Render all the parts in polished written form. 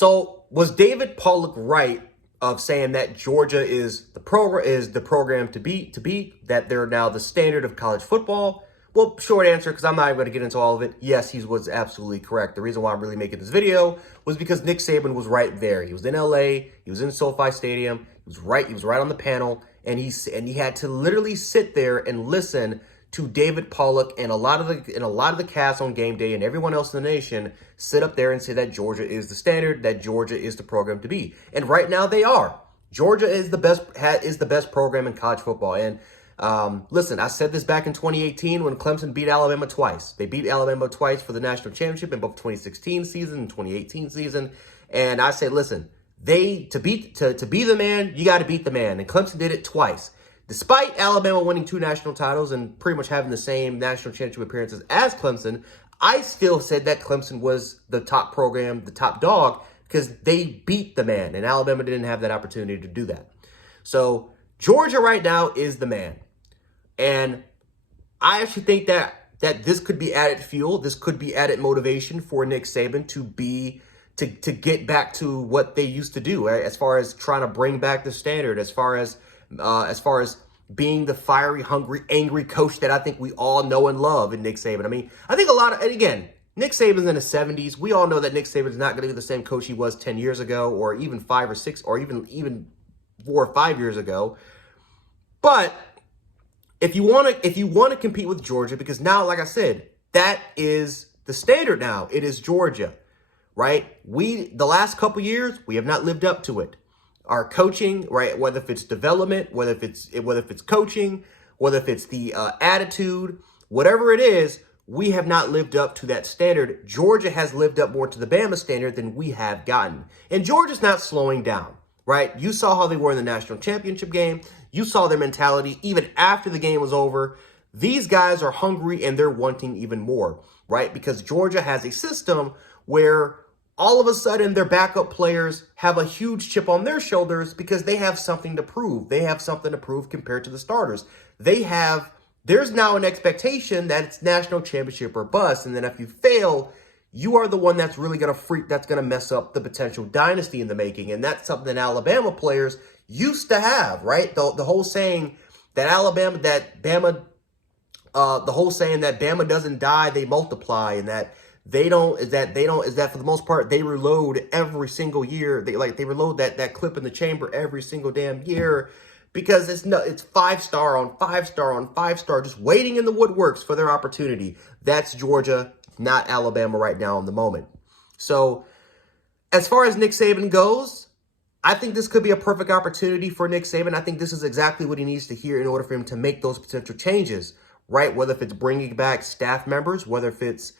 So was David Pollock right of saying that Georgia is the program to beat, that they're now the standard of college football? Well, short answer, because I'm not even going to get into all of it. Yes, he was absolutely correct. The reason why I'm really making this video was because Nick Saban was right there. He was in LA. He was in SoFi Stadium. He was right. He was right on the panel, and he had to literally sit there and listen to David Pollock and a lot of the cast on game day and everyone else in the nation sit up there and say that Georgia is the standard, that Georgia is the program to be. And right now they are. Georgia is the best program in college football. And listen, I said this back in 2018 when Clemson beat Alabama twice. They beat Alabama twice for the national championship in both 2016 season and 2018 season. And I said, listen, to be the man, you got to beat the man. And Clemson did it twice. Despite Alabama winning 2 national titles and pretty much having the same national championship appearances as Clemson, I still said that Clemson was the top program, the top dog, because they beat the man, and Alabama didn't have that opportunity to do that. So Georgia right now is the man. And I actually think that this could be added fuel, this could be added motivation for Nick Saban to get back to what they used to do, right? As far as trying to bring back the standard, as far as being the fiery, hungry, angry coach that I think we all know and love in Nick Saban. I mean, I think and again, Nick Saban's in his 70s. We all know that Nick Saban's not going to be the same coach he was 10 years ago, or even 5 or 6, or even 4 or 5 years ago. But if you want to compete with Georgia, because now, like I said, that is the standard now. It is Georgia, right? The last couple years, we have not lived up to it. Our coaching, right, whether if it's development, whether if it's coaching, whether if it's the attitude, whatever it is, we have not lived up to that standard. Georgia has lived up more to the Bama standard than we have gotten. And Georgia's not slowing down, right? You saw how they were in the national championship game. You saw their mentality even after the game was over. These guys are hungry and they're wanting even more, right? Because Georgia has a system where all of a sudden their backup players have a huge chip on their shoulders because they have something to prove. They have something to prove compared to the starters. There's now an expectation that it's national championship or bust. And then if you fail, you are the one that's really going to mess up the potential dynasty in the making. And that's something that Alabama players used to have, right? The whole saying that Bama doesn't die, they multiply, and that they don't is that for the most part they reload every single year. They reload that clip in the chamber every single damn year, because it's 5-star on 5-star on 5-star just waiting in the woodworks for their opportunity. That's Georgia, not Alabama right now in the moment. So as far as Nick Saban goes, I think this could be a perfect opportunity for Nick Saban. I think this is exactly what he needs to hear in order for him to make those potential changes, right? Whether if it's bringing back staff members, whether if it's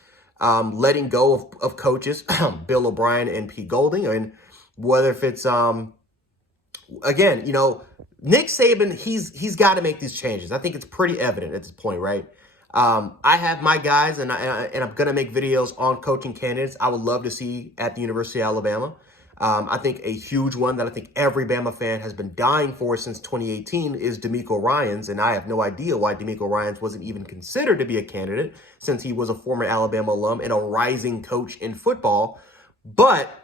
letting go of coaches, Bill O'Brien and Pete Golding, and whether if it's, again, Nick Saban, he's got to make these changes. I think it's pretty evident at this point, right? I have my guys, and I'm going to make videos on coaching candidates I would love to see at the University of Alabama. I think a huge one that I think every Bama fan has been dying for since 2018 is DeMeco Ryans, and I have no idea why DeMeco Ryans wasn't even considered to be a candidate, since he was a former Alabama alum and a rising coach in football. But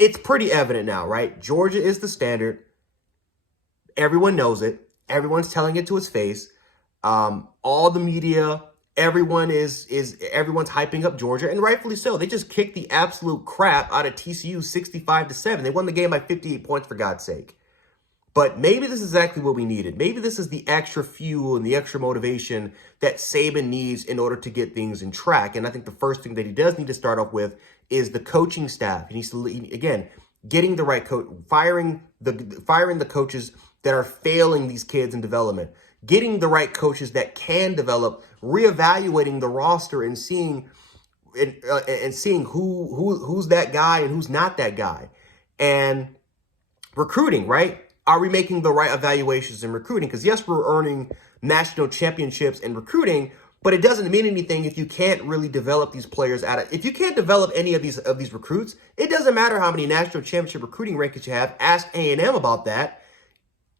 it's pretty evident now, right? Georgia is the standard. Everyone knows it. Everyone's telling it to his face. All the media, everyone's hyping up Georgia, and rightfully so. They just kicked the absolute crap out of TCU 65-7. They won the game by 58 points, for God's sake. But maybe this is exactly what we needed. Maybe this is the extra fuel and the extra motivation that Saban needs in order to get things in track. And I think the first thing that he does need to start off with is the coaching staff. He needs to, again, getting the right coach, firing the coaches that are failing these kids in development, getting the right coaches that can develop, reevaluating the roster and seeing who's that guy and who's not that guy, and recruiting, right? Are we making the right evaluations in recruiting? Because yes, we're earning national championships in recruiting, but it doesn't mean anything if you can't really develop these players if you can't develop any of these recruits. It doesn't matter how many national championship recruiting rankings you have. Ask A&M about that.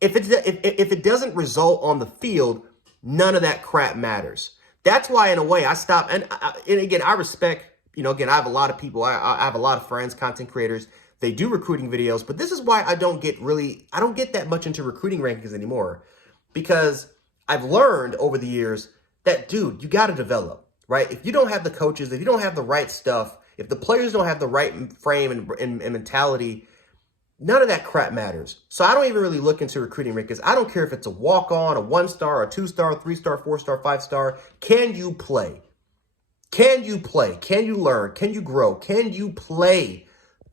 If it doesn't result on the field, none of that crap matters. That's why, in a way, I stopped. And again, I respect again, I have a lot of people, I have a lot of friends, content creators. They do recruiting videos, but this is why I don't get that much into recruiting rankings anymore, because I've learned over the years that, dude, you got to develop, right? If you don't have the coaches, if you don't have the right stuff, if the players don't have the right frame and mentality, none of that crap matters. So I don't even really look into recruiting rankings. I don't care if it's a walk-on, a 1-star, a 2-star, 3-star, 4-star, 5-star. Can you play? Can you play? Can you learn? Can you grow? Can you play?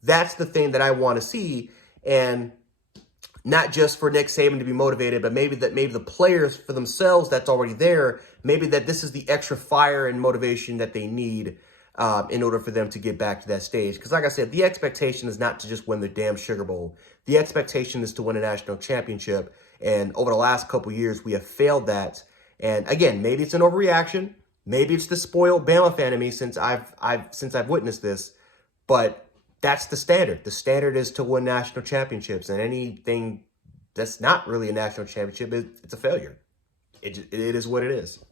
That's the thing that I want to see. And not just for Nick Saban to be motivated, but maybe the players for themselves that's already there, maybe that this is the extra fire and motivation that they need in order for them to get back to that stage. Because like I said, the expectation is not to just win the damn Sugar Bowl. The expectation is to win a national championship. And over the last couple years, we have failed that. And again, maybe it's an overreaction. Maybe it's the spoiled Bama fan in me since I've witnessed this. But that's the standard. The standard is to win national championships. And anything that's not really a national championship, it's a failure. It is what it is.